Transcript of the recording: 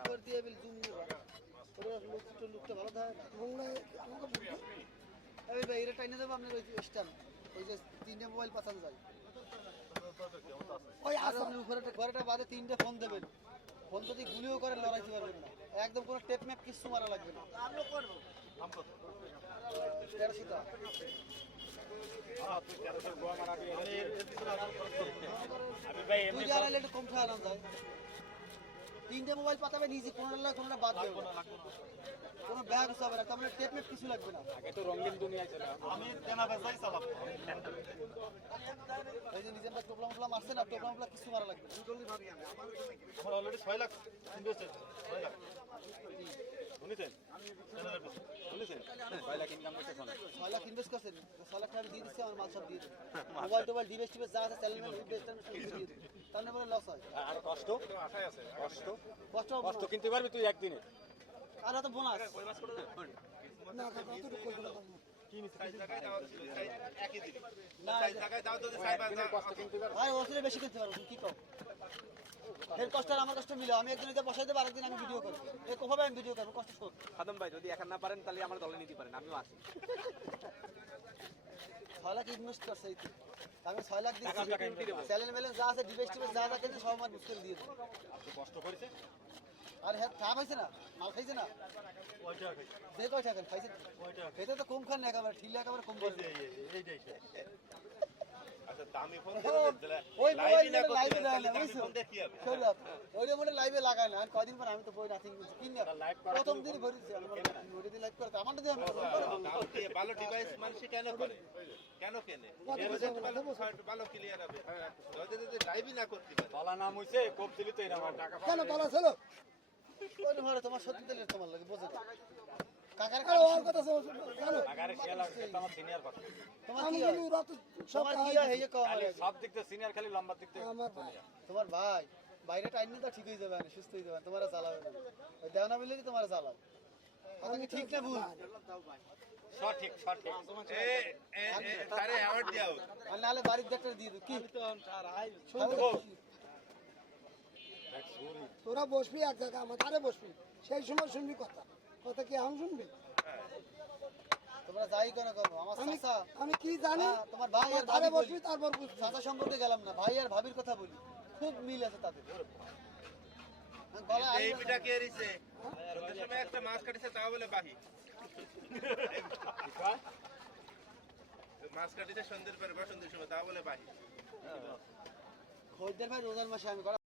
উপর দিয়ে বিল জুম নিয়ে লুকটা ভালো থাকে এই ভাই এটা টাইনে যাবো আপনার ওই স্ট্যাম্প ওই যে 3টে মোবাইল পাঠানো যায় ওই আপনি উপরে ঘরেটা বাদে 3টে ফোন দেবেন ফোন যদি গুলিও করে লড়াইতে পারবেন না একদম কোনো টেপ ম্যাপ কিছু মারা লাগবে না আমরা করবো কম খেয়ালাম যায় 3টে মোবাইল পাঠাবে নিজে কোনোটা বাদ দেবে কোনো ব্যাগ হবে না তার মানে টেপ ম্যাপ কিছু লাগবে না আগে তো রঙিন দুনিয়ায় ছিল আমি তেনা বেজাই চালাবো এই যে নিজের টোপলা মারছে না টোপলা কিছু মারা লাগবে আমার অলরেডি 6 লাখ ইনভেস্ট 6 লাখ শুনেছেন শুনেছেন 6 লাখ ইনকাম করতে কোন 6 লাখ ইনভেস্ট করছেন 6 লাখ টাকা দিয়ে দিচ্ছে আমার মাল সব দিয়ে দেন মোবাইল টোবাইল ডিভাইস টিভাইস যা আছে চ্যানেল ইনভেস্টার দিয়ে দেন তার মানে লস হয় আর কষ্ট আশায় আছে কষ্ট কিনতে পারবি তুই একদিনে আর তো বোনাস না কি সাইজ জায়গায় দাও ছিল একই দিন সাইজ জায়গায় দাও যদি সাইজ কষ্ট কিনতে পারবি ভাই ওসলে বেশি কিনতে পারবো কি কম এর কষ্ট আর আমার কষ্ট মিলে আমি একদিন বসাই দেব আরেকদিন আমি ভিডিও করব এই কোভাবে আমি ভিডিও করব কষ্ট করব খাদম ভাই যদি এখন না পারেন তাহলে আমার দলে নিতে পারেন আমিও আছি 6 লাখ ইনভেস্ট করছে এই আমি 6 লাখ দিচ্ছি চ্যানেল ব্যালেন্স যা আছে ডিভাইস টিভাইস যা কিনছে সব আমার মুশকিল দিয়ে দেব আপনি কষ্ট করেছে আর হ্যাঁ খাওয়া খাইছে না মাল খাইছে না ওইটা খাইছে যে কয়টা খান খাইছে ওইটা খেতে তো কম খান না একেবারে ঠিলে একেবারে কম বলছে এইটাই আচ্ছা দামি ফোন ওই মোবাইল লাইভে লাইভে দেয় না বুঝছো ফোন দেখি হবে শোনো ওই মনে লাইভে লাগায় না আর কয়দিন পর আমি তো বই নাথিং বলছি কিন না প্রথম দিনই ভরিছি আমি ওই দিন লাইভ করতে আমারটা দিয়ে আমি ভালো ডিভাইস মানুষ কেন করে কেন কেনে ভালো ক্লিয়ার হবে যদি লাইভই না করতে পারে তলা নাম হইছে কোপ দিলি তো এরা আমার টাকা কেন বলা ছিল ওই ঘরে তোমার সত্যি দিলে তোমার লাগে বোঝে কাকার কথা জানো আগারে খেলা আমার সিনিয়র কথা তোমার কি হয় তোমার কি হয় এই যে কম খালি সব দিক থেকে সিনিয়র খালি লম্বা দিক থেকে তোমার ভাই বাইরে টাইম নিতে ঠিক হয়ে যাবে সুস্থ হয়ে যাবে তোমার জ্বালাবে না ওই দেওনা মিলে তোমার জ্বালাবে কথা কি ঠিক না ভুল সঠিক তারে অ্যাওয়ার্ড দাও আর নালে বাড়ির ডাক্তার দিয়ে দিও কি তোরা বসবি এক জায়গায় আমাদের বসবি সেই সময় শুনবি কথা কথা কি এখন শুনবি তোমরা যাই কেন করো আমার চাচা আমি কি জানি তোমার ভাই আর ধারে ভাবি বসবি তারপর বুঝবি চাচা সম্পর্কে গেলাম না ভাই আর ভাবির কথা বলি খুব মিল আছে তাদের গলা এই পিটা কে রিছে ওই সময় একটা মাছ কাটিছে তাও বলে বাহি মাছ কাটিছে সন্ধ্যের পরে বা সন্ধ্যের সময় তাও বলে বাহি খদ্দের ভাই রোজার মাসে আমি